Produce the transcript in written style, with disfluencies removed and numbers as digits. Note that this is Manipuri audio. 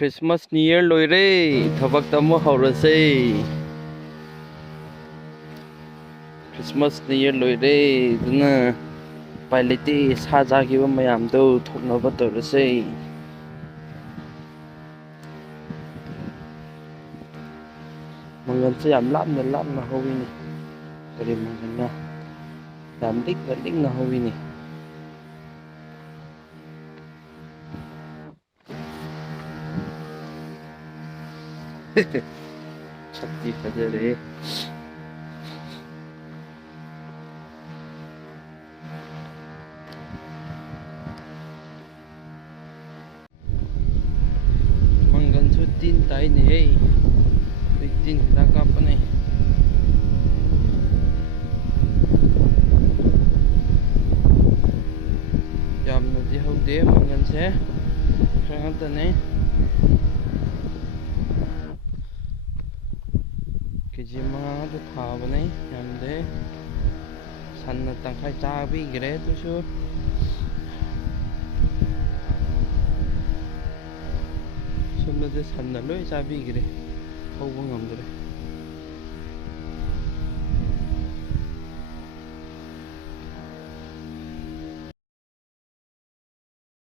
Christmas New Year loire thobak tamo haurase Christmas New Year loire duna pailete sa jagiba mayam do thoknaba torase mangan se yam lamna howini kari mangan na yam dik na howini Shakti fajare mangan su tin tai ni hey tin ta kap ne yam na di haude mangan se khang ta ne keji manga tu thaba ne yamde sanna tangkai cha bi gre tu su somna de sanna loi cha bi gre hauba ngamdre